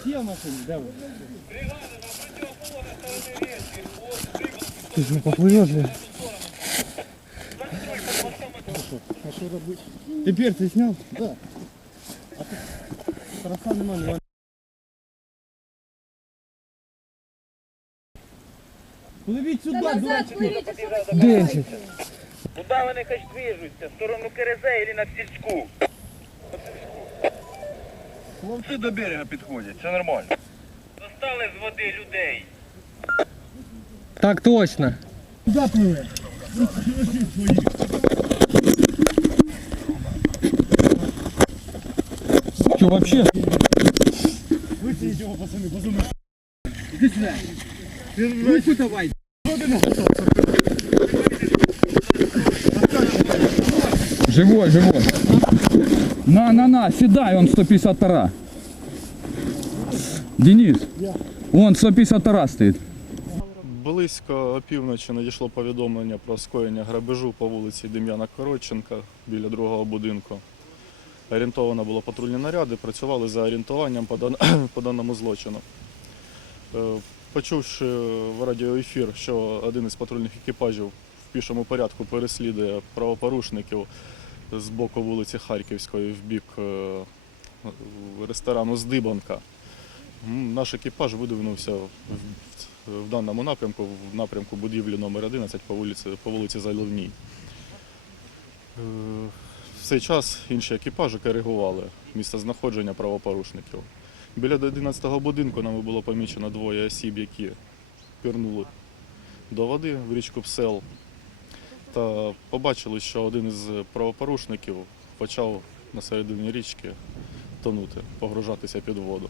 вас є в машині? Де ви? Ти ж не поплывешь, бля. А що робити? Тепер ти зняв? Да. А ти троса нема, нема. Пливіть сюди, Назад дурачки. пливите, что вы Денчик. Куда вони хоч движуться? В сторону КРЗ или на сільську? Хлопці до берега підходять, все нормально. Достали з води людей. Так точно. Куда пливе? Что вообще? Вытяните его, пацаны, пацаны. Иди сюда. Руку давай. Живой, живой. На, на, на, сідай, он 152. Денис, он 152 стоїть. Близько опівночі надійшло повідомлення про скоєння грабежу по вулиці Дем'яна Коротченка біля другого будинку. Орієнтовано було патрульні наряди, працювали за орієнтуванням по, дан... по даному злочину. Е, Почувши в радіоефір, що один із патрульних екіпажів в пішому порядку переслідує правопорушників з боку вулиці Харківської в бік е, ресторану Здибанка, наш екіпаж видвинувся в даному напрямку, в напрямку будівлі номер 11 по вулиці, по вулиці Заливній. Е, В цей час інші екіпажі коригували місце знаходження правопорушників. Біля 11-го будинку нами було помічено двоє осіб, які пірнули до води в річку Псел. Та побачили, що один із правопорушників почав на середині річки тонути, погружатися під воду.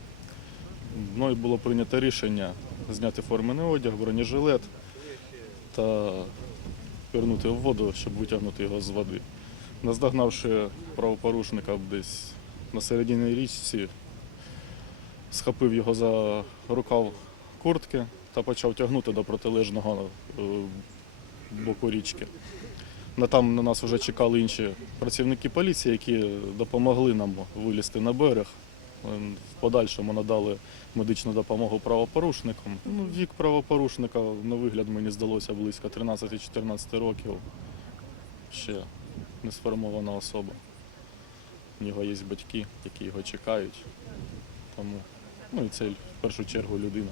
Мною було прийнято рішення зняти формений одяг, бронежилет та пірнути в воду, щоб витягнути його з води. Наздогнавши правопорушника десь на середині річці, схопив його за рукав куртки та почав тягнути до протилежного е, боку річки. Там на нас вже чекали інші працівники поліції, які допомогли нам вилізти на берег. Е, В подальшому надали медичну допомогу правопорушникам. Ну, вік правопорушника, на вигляд, мені здалося близько 13-14 років. Ще не сформована особа. У нього є батьки, які його чекають. Тому, ну і це в першу чергу людина.